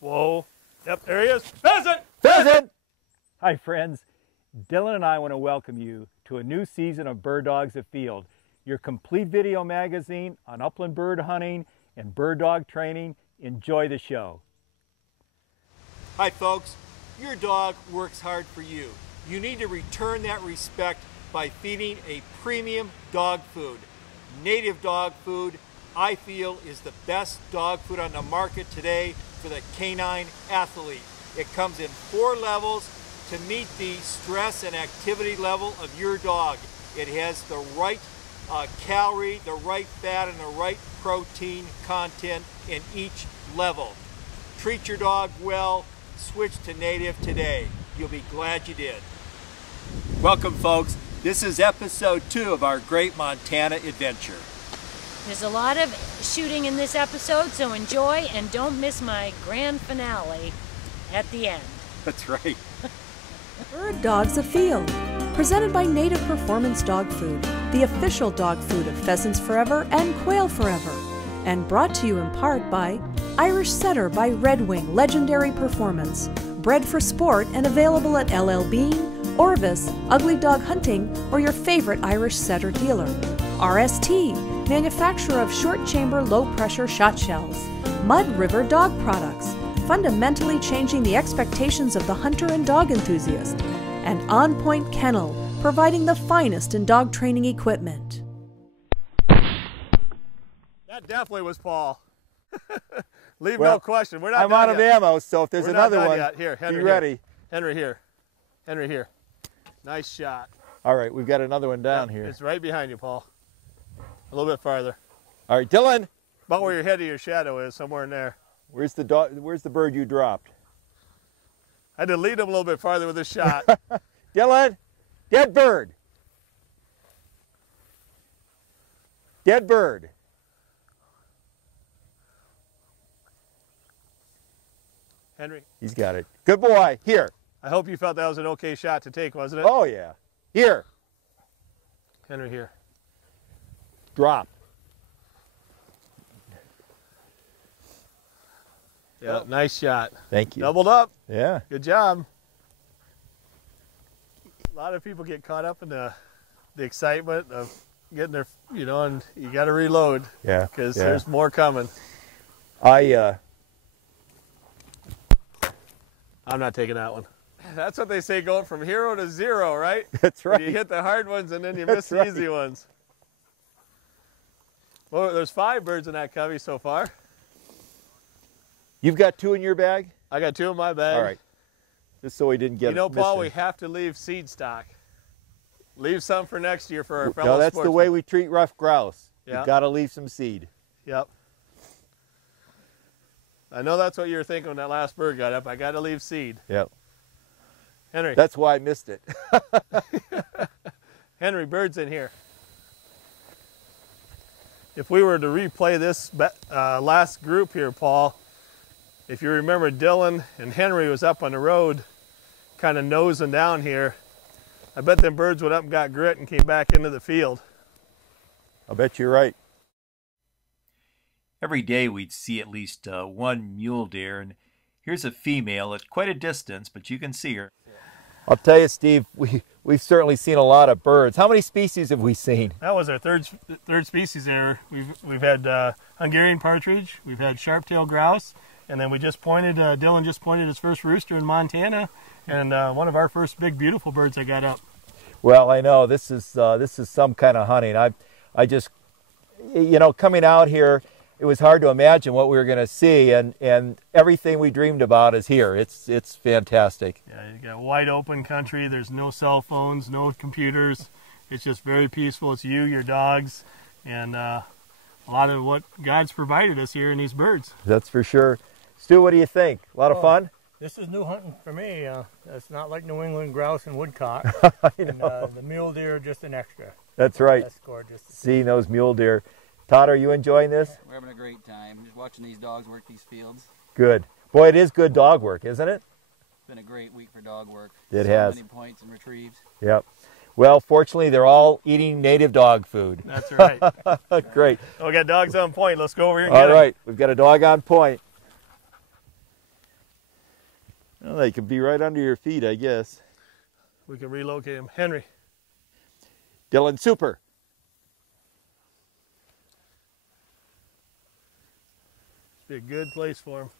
Whoa. Yep, there he is. Pheasant! Pheasant! Hi friends, Dylan and I want to welcome you to a new season of Bird Dogs Afield, your complete video magazine on upland bird hunting and bird dog training. Enjoy the show. Hi folks, your dog works hard for you. You need to return that respect by feeding a premium dog food. Native dog food, I feel, is the best dog food on the market today for the canine athlete. It comes in 4 levels to meet the stress and activity level of your dog. It has the right calorie, the right fat, and the right protein content in each level. Treat your dog well. Switch to native today. You'll be glad you did. Welcome folks. This is episode 2 of our Great Montana Adventure. There's a lot of shooting in this episode, so enjoy and don't miss my grand finale at the end. That's right. Bird Dogs Afield, presented by Native Performance Dog Food, the official dog food of Pheasants Forever and Quail Forever, and brought to you in part by Irish Setter by Red Wing Legendary Performance, bred for sport and available at LL Bean, Orvis, Ugly Dog Hunting, or your favorite Irish Setter dealer. RST, manufacturer of short chamber low pressure shot shells. Mud River Dog Products, fundamentally changing the expectations of the hunter and dog enthusiast. And On Point Kennel, providing the finest in dog training equipment. That definitely was Paul. Leave no question. We're not I'm done out of yet. ammo, so if there's We're another not done one, yet. Here, Henry, be ready. Henry here. Henry here. Nice shot. All right, we've got another one down Yep, here. It's right behind you, Paul. A little bit farther. All right, Dylan. About where your head of your shadow is, somewhere in there. Where's the dog? Where's the bird you dropped? I had to lead him a little bit farther with this shot. Dylan, dead bird. Dead bird. Henry, He's got it. Good boy. Here. I hope you felt that was an okay shot to take, wasn't it? Oh yeah. Here. Henry here. Drop. Yeah, nice shot. Thank you. Doubled up. Yeah. Good job. A lot of people get caught up in the excitement of getting their, and you got to reload. Yeah. Because yeah. there's more coming. I'm not taking that one. That's what they say, going from hero to zero, right? That's right. You hit the hard ones and then you miss the easy ones. Well, there's 5 birds in that covey so far. You've got 2 in your bag? I got 2 in my bag. All right. Just so we didn't get Paul, missing. we have to leave seed stock. Leave some for next year for our fellow No, that's sportsmen. the way we treat rough grouse. Yeah. You've got to leave some seed. Yep. I know that's what you were thinking when that last bird got up. I got to leave seed. Yep. Henry. That's why I missed it. Henry, bird's in here. If we were to replay this last group here, Paul, if you remember, Dylan and Henry was up on the road kind of nosing down here. I bet them birds went up and got grit and came back into the field. I bet you're right. Every day we'd see at least one mule deer, and here's a female at quite a distance, but you can see her. I'll tell you, Steve, we've certainly seen a lot of birds. How many species have we seen? That was our third species there. We've had Hungarian partridge, we've had sharptail grouse, and then we just pointed, Dylan just pointed his first rooster in Montana, and one of our first big beautiful birds that got up. Well, I know this is some kind of hunting. I just, coming out here, it was hard to imagine what we were going to see, and everything we dreamed about is here. It's fantastic. Yeah, you got wide open country. There's no cell phones, no computers. It's just very peaceful. It's you, your dogs, and a lot of what God's provided us here in these birds. That's for sure. Stu, what do you think? A lot of fun? This is new hunting for me. It's not like New England grouse and woodcock. And the mule deer are just an extra. That's right. That's gorgeous. Seeing those mule deer. Todd, are you enjoying this? We're having a great time. Just watching these dogs work these fields. Good. Boy, it is good dog work, isn't it? It's been a great week for dog work. It has. So many points and retrieves. Yep. Well, fortunately, they're all eating native dog food. That's right. Great. So we got dogs on point. Let's go over here and get All right. them. We've got a dog on point. Well, they could be right under your feet, I guess. We can relocate him. Henry. Dylan, super. Be a good place for him.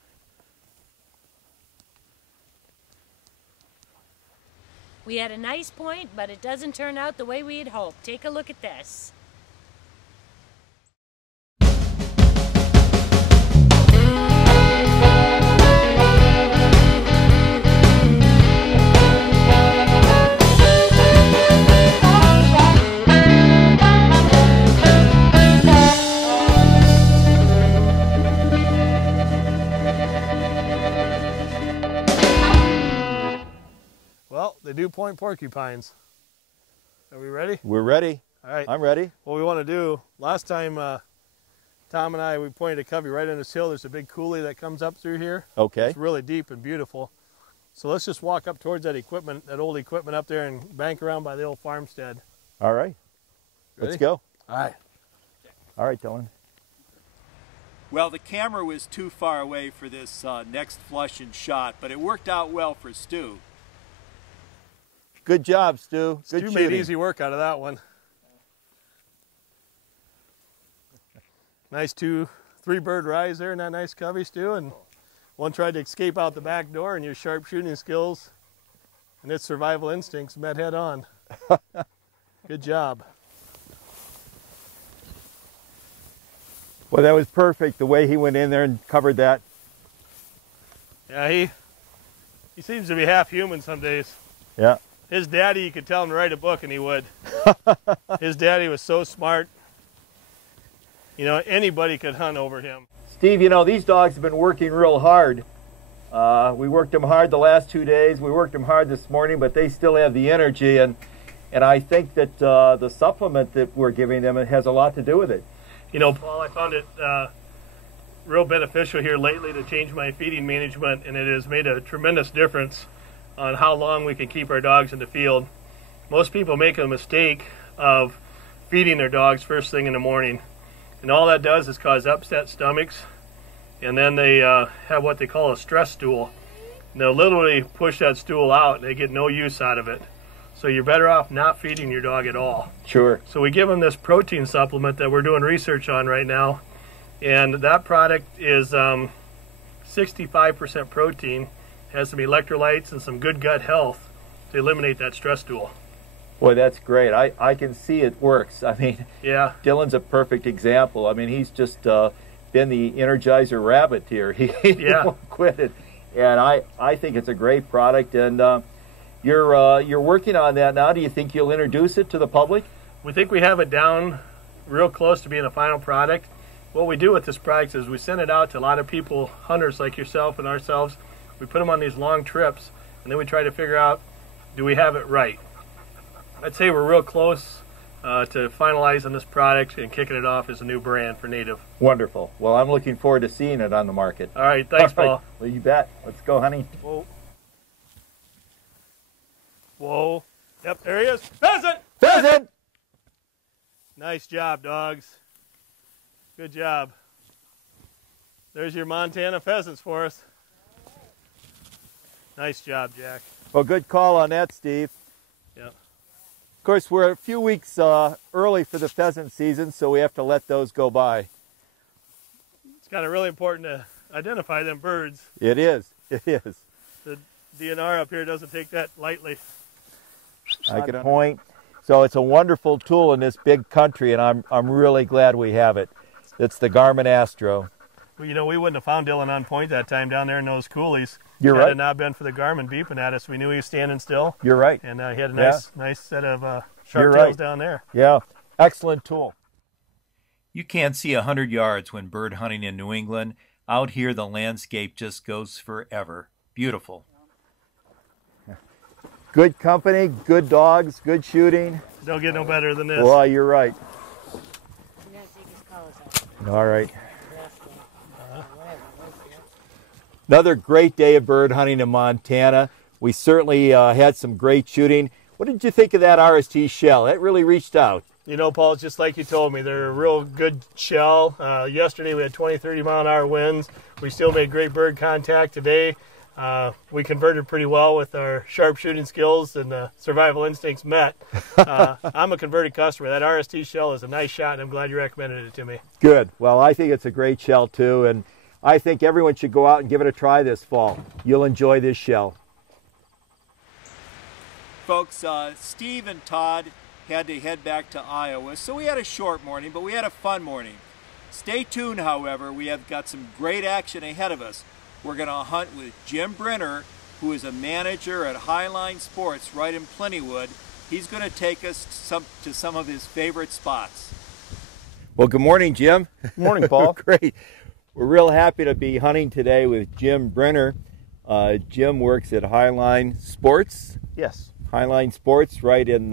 We had a nice point, but it doesn't turn out the way we had hoped. Take a look at this. Well, they do point porcupines. Are we ready? We're ready. All right. I'm ready. What we want to do, last time Tom and I, we pointed a covey right on this hill. There's a big coulee that comes up through here. Okay. It's really deep and beautiful. So let's just walk up towards that equipment, that old equipment up there, and bank around by the old farmstead. All right. Ready? Let's go. All right. All right, Dylan. Well, the camera was too far away for this next flush and shot, but it worked out well for Stu. Good job, Stu. Good Stu shooting. made easy work out of that one. Nice 2-3 bird rise there in that nice covey, Stu, and one tried to escape out the back door, and your sharp shooting skills and its survival instincts met head on. Good job. Well, that was perfect, the way he went in there and covered that. Yeah, he seems to be half human some days. Yeah. His daddy, you could tell him to write a book and he would. His daddy was so smart. You know, anybody could hunt over him. Steve, you know, these dogs have been working real hard. We worked them hard the last 2 days. We worked them hard this morning, but they still have the energy. And I think that the supplement that we're giving them, it has a lot to do with it. You know, Paul, I found it real beneficial here lately to change my feeding management, and it has made a tremendous difference on how long we can keep our dogs in the field. Most people make a mistake of feeding their dogs first thing in the morning, and all that does is cause upset stomachs, and then they have what they call a stress stool. And they'll literally push that stool out and they get no use out of it. So you're better off not feeding your dog at all. Sure. So we give them this protein supplement that we're doing research on right now, and that product is 65% protein, has some electrolytes and some good gut health to eliminate that stress stool. Boy, that's great. I can see it works. I mean, yeah. Dylan's a perfect example. I mean, he's just been the Energizer rabbit here. He won't quit it. And I think it's a great product. And you're working on that now. Do you think you'll introduce it to the public? We think we have it down real close to being a final product. What we do with this product is we send it out to a lot of people, hunters like yourself and ourselves. We put them on these long trips, and then we try to figure out, do we have it right? I'd say we're real close to finalizing this product and kicking it off as a new brand for Native. Wonderful. Well, I'm looking forward to seeing it on the market. All right, thanks, All right. Paul. Well, you bet. Let's go, honey. Whoa. Whoa. Yep, there he is. Pheasant! Pheasant! Nice job, dogs. Good job. There's your Montana pheasants for us. Nice job, Jack. Well, good call on that, Steve. Yep. Of course, we're a few weeks early for the pheasant season, so we have to let those go by. It's kind of really important to identify them birds. It is. It is. The DNR up here doesn't take that lightly. I can point. So it's a wonderful tool in this big country, and I'm really glad we have it. It's the Garmin Astro. Well, you know, we wouldn't have found Dylan on point that time down there in those coulees. You're Had right. it not been for the Garmin beeping at us, we knew he was standing still. You're right. And he had a nice set of You're sharptails right. down there. Yeah, excellent tool. You can't see 100 yards when bird hunting in New England. Out here, the landscape just goes forever. Beautiful. Good company, good dogs, good shooting. Don't get no better than this. Well, you're right. All right. Another great day of bird hunting in Montana. We certainly had some great shooting. What did you think of that RST shell? That really reached out. You know, Paul, it's just like you told me. They're a real good shell. Yesterday we had 20, 30 mile an hour winds. We still made great bird contact today. We converted pretty well with our sharpshooting skills and survival instincts met. I'm a converted customer. That RST shell is a nice shot, and I'm glad you recommended it to me. Good. Well, I think it's a great shell too, and I think everyone should go out and give it a try this fall. You'll enjoy this shell. Folks, Steve and Todd had to head back to Iowa, so we had a short morning, but we had a fun morning. Stay tuned, however. We have got some great action ahead of us. We're going to hunt with Jim Brenner, who is a manager at Highline Sports right in Plentywood. He's going to take us to some of his favorite spots. Well, good morning, Jim. Good morning, Paul. Great. We're real happy to be hunting today with Jim Brenner. Jim works at Highline Sports. Yes. Highline Sports right in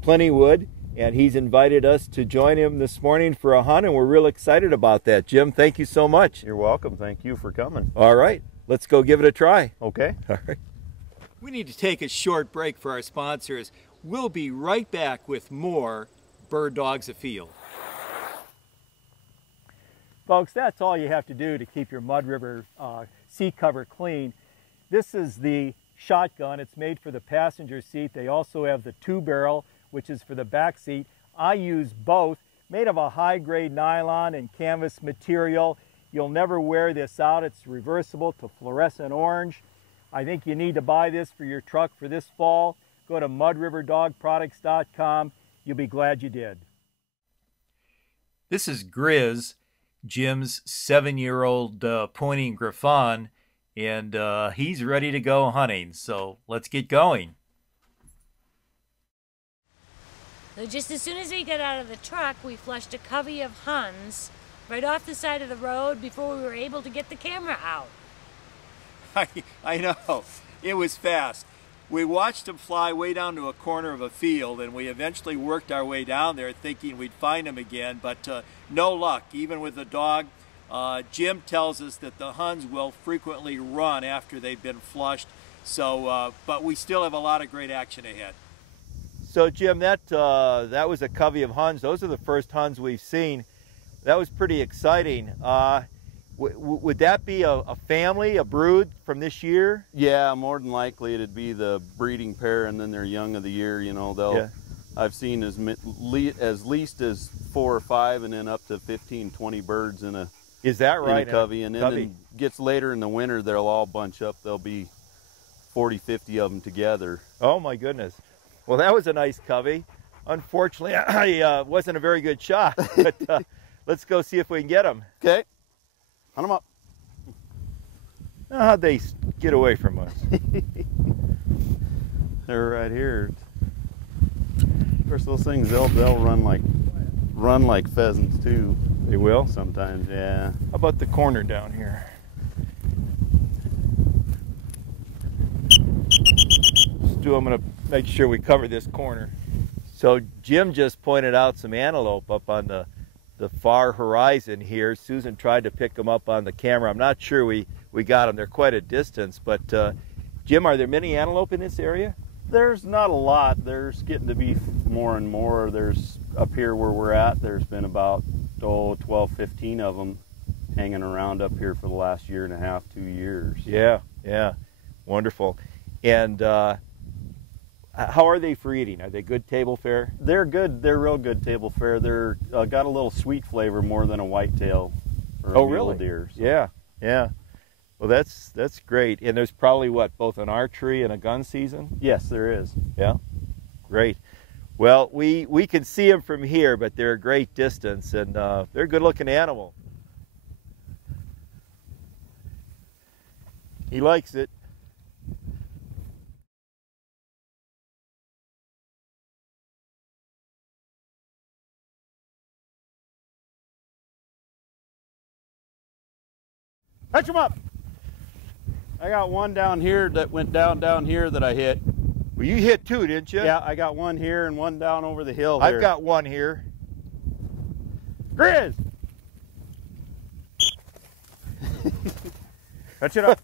Plentywood, and he's invited us to join him this morning for a hunt, and we're real excited about that. Jim, thank you so much. You're welcome. Thank you for coming. All right, let's go give it a try. Okay. All right. We need to take a short break for our sponsors. We'll be right back with more Bird Dogs Afield. Folks, that's all you have to do to keep your Mud River seat cover clean. This is the shotgun. It's made for the passenger seat. They also have the 2-barrel, which is for the back seat. I use both, made of a high-grade nylon and canvas material. You'll never wear this out. It's reversible to fluorescent orange. I think you need to buy this for your truck for this fall. Go to mudriverdogproducts.com. You'll be glad you did. This is Grizz, Jim's 7-year-old pointing Griffon, and he's ready to go hunting, so let's get going. So just as soon as we got out of the truck, we flushed a covey of Huns right off the side of the road before we were able to get the camera out. I know. It was fast. We watched them fly way down to a corner of a field, and we eventually worked our way down there thinking we'd find them again, but no luck. Even with the dog, Jim tells us that the Huns will frequently run after they've been flushed, so, but we still have a lot of great action ahead. So Jim, that was a covey of Huns. Those are the first Huns we've seen. That was pretty exciting. Would that be a family, a brood from this year? Yeah, more than likely it'd be the breeding pair, and then their young of the year. You know, they'll. Yeah. I've seen as least as 4 or 5, and then up to 15, 20 birds in a. Is that right? In a covey, and then it gets later in the winter, they'll all bunch up. There'll be 40, 50 of them together. Oh my goodness! Well, that was a nice covey. Unfortunately, I wasn't a very good shot, but let's go see if we can get them. Okay. Hunt them up. How'd they get away from us? They're right here. Of course, those things they'll run like pheasants too. They will sometimes. Yeah. How about the corner down here? I'm going to make sure we cover this corner. So Jim just pointed out some antelope up on the far horizon here. Susan tried to pick them up on the camera. I'm not sure we got them. They're quite a distance. But Jim, are there many antelope in this area? There's not a lot. There's getting to be more and more. There's up here where we're at, there's been about 12, 15 of them hanging around up here for the last 1.5, 2 years. Yeah, yeah. Wonderful. And how are they for eating? Are they good table fare? They're good. They're real good table fare. They're got a little sweet flavor more than a whitetail or a mule deer. So. Yeah, yeah. Well, that's great. And there's probably what, both an archery and a gun season? Yes, there is. Yeah, great. Well, we can see them from here, but they're a great distance, and they're a good-looking animal. He likes it. Catch him up! I got one down here that went down here that I hit. Well, you hit 2, didn't you? Yeah, I got one here and one down over the hill there. I've got one here. Grizz! Catch it up.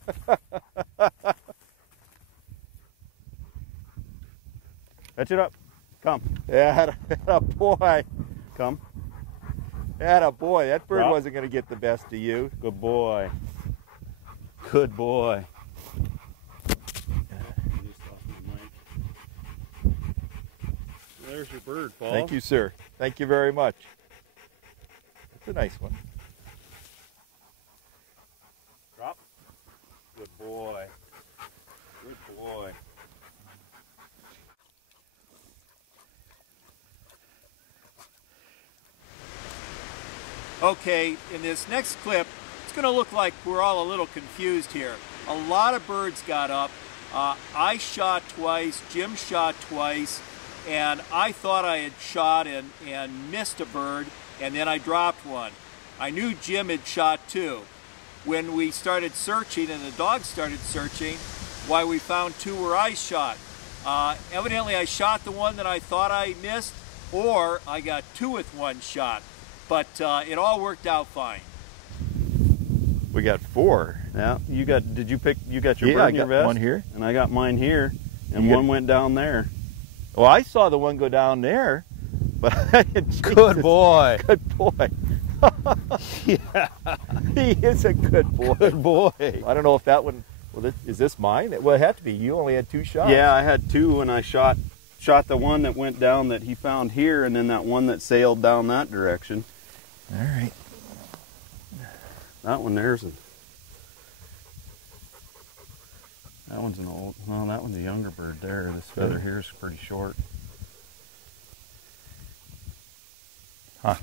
Catch it up. Come. Yeah, boy. Come. Yeah, boy. That bird wasn't going to get the best of you. Good boy. Good boy. There's your bird, Paul. Thank you, sir. Thank you very much. That's a nice one. Drop. Good boy. Good boy. Okay, in this next clip, it's going to look like we're all a little confused here. A lot of birds got up. I shot twice, Jim shot twice, and I thought I had shot and missed a bird, and then I dropped one. I knew Jim had shot two. When we started searching and the dogs started searching, why, we found two where I shot. Evidently I shot the one that I thought I missed, or I got two with one shot. But it all worked out fine. We got four. Yeah, you got your bird in your I got vest? one here. And I got mine here, and one went down there. Well, I saw the one go down there, but Good boy. Good boy. Yeah. He is a good boy. Good boy. I don't know if that one, well, is this mine? Well, it had to be. You only had two shots. Yeah, I had two, and I shot the one that went down that he found here, and then that one that sailed down that direction. All right. That one there's that one's an old, well, that one's a younger bird there. This feather here is pretty short. Huh.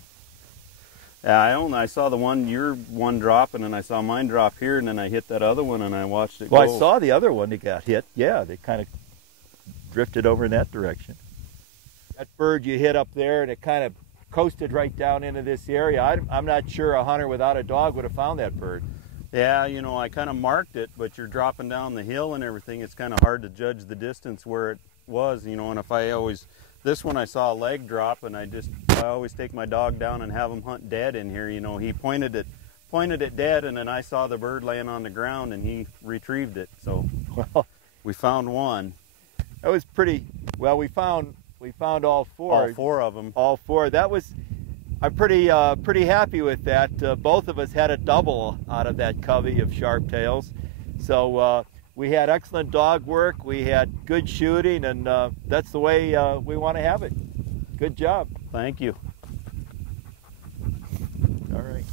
Yeah, I saw your one dropping, and I saw mine drop here, and then I hit that other one, and I watched it Well, go. I saw the other one that got hit. Yeah, they kind of drifted over in that direction. That bird you hit up there, and it kind of coasted right down into this area. I'm not sure a hunter without a dog would have found that bird. Yeah, you know, I kind of marked it, but you're dropping down the hill and everything. It's kind of hard to judge the distance where it was, you know, and if I always, this one I saw a leg drop, and I always take my dog down and have him hunt dead in here. You know, he pointed it dead, and then I saw the bird laying on the ground, and he retrieved it. So, well, we found one. That was pretty, well, we found all four. All four of them. All four. That was, I'm pretty happy with that. Both of us had a double out of that covey of Sharptails. So we had excellent dog work, we had good shooting, and that's the way we want to have it. Good job. Thank you. All right.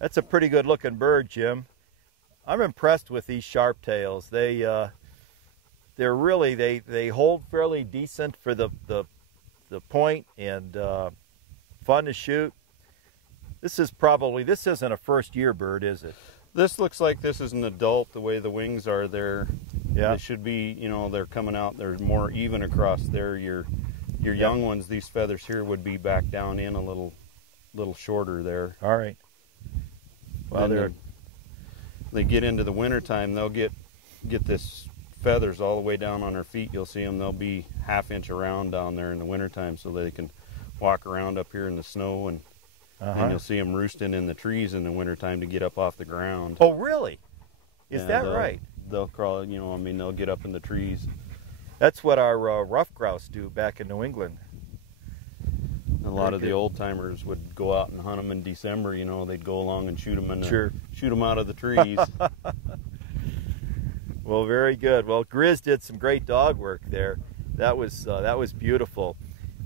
That's a pretty good looking bird, Jim. I'm impressed with these Sharptails. They're really, they hold fairly decent for the point, and fun to shoot. This isn't a first year bird, is it? This looks like this is an adult, the way the wings are there. Yeah. They should be, you know, they're coming out, they're more even across there. Your young ones, these feathers here would be back down in a little shorter there. All right. Well, they get into the winter time, they'll get this feathers all the way down on their feet. You'll see them, they'll be half-inch around down there in the winter time, so they can walk around up here in the snow, and you'll see them roosting in the trees in the winter time to get up off the ground. Oh, really? Is that right? They'll crawl, you know, I mean, they'll get up in the trees. That's what our rough grouse do back in New England. A lot of the old timers would go out and hunt them in December. You know, they'd go along and shoot them shoot them out of the trees. Well, very good. Well, Grizz did some great dog work there. That was beautiful.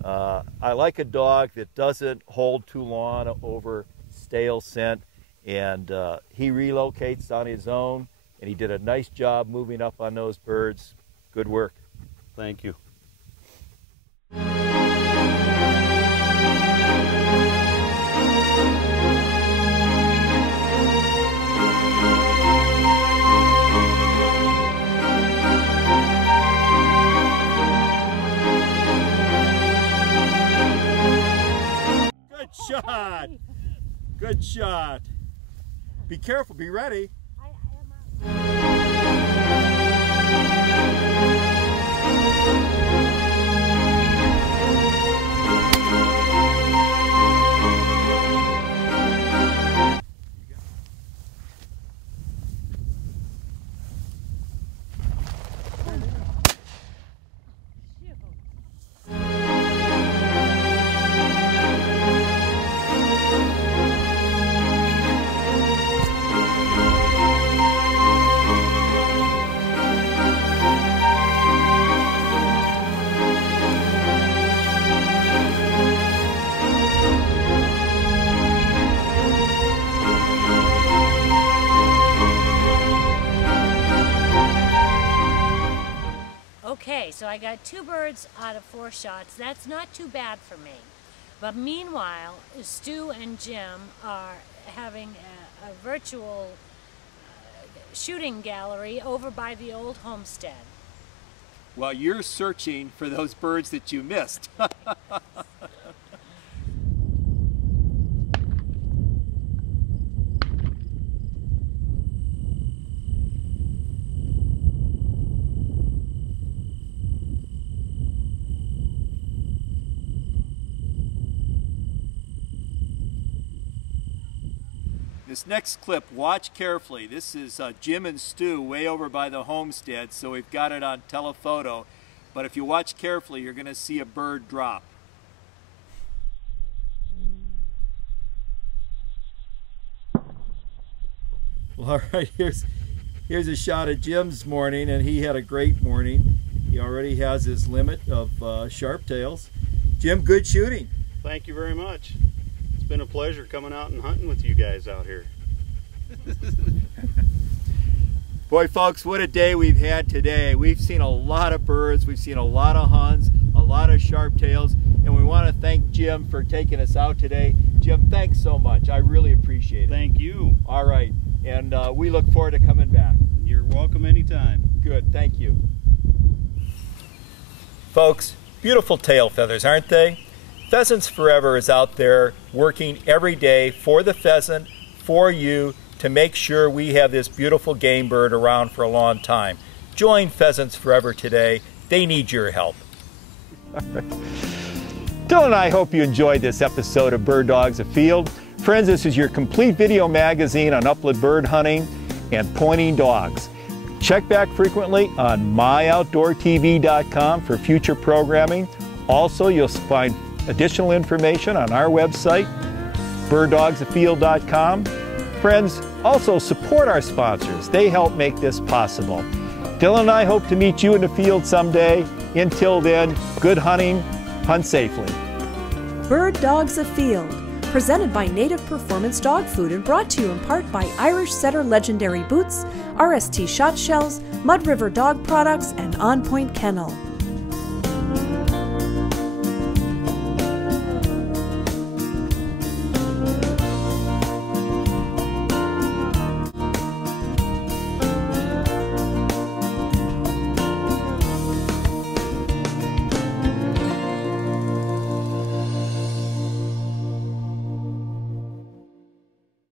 I like a dog that doesn't hold too long over stale scent, and he relocates on his own, and he did a nice job moving up on those birds. Good work. Thank you. Good shot. Be careful, be ready. Okay, so I got 2 birds out of 4 shots. That's not too bad for me. But meanwhile, Stu and Jim are having a virtual shooting gallery over by the old homestead. While you're searching for those birds that you missed. This next clip, watch carefully. This is Jim and Stu way over by the homestead, so we've got it on telephoto. But if you watch carefully, you're going to see a bird drop. Well, all right, here's a shot of Jim's morning, and he had a great morning. He already has his limit of sharptails. Jim, good shooting. Thank you very much. It's been a pleasure coming out and hunting with you guys out here. Boy, folks, what a day we've had today. We've seen a lot of birds, we've seen a lot of huns, a lot of sharptails, and we want to thank Jim for taking us out today. Jim, thanks so much. I really appreciate it. Thank you. All right, and we look forward to coming back. You're welcome anytime. Good, thank you. Folks, beautiful tail feathers, aren't they? Pheasants Forever is out there working every day for the pheasant, for you, to make sure we have this beautiful game bird around for a long time. Join Pheasants Forever today. They need your help. Dylan and I hope you enjoyed this episode of Bird Dogs Afield. Friends, this is your complete video magazine on upland bird hunting and pointing dogs. Check back frequently on myoutdoortv.com for future programming. Also, you'll find additional information on our website, birddogsafield.com. Friends, also support our sponsors. They help make this possible. Dylan and I hope to meet you in the field someday. Until then, good hunting, hunt safely. Bird Dogs Afield, presented by Native Performance Dog Food and brought to you in part by Irish Setter Legendary Boots, RST Shot Shells, Mud River Dog Products, and On Point Kennel.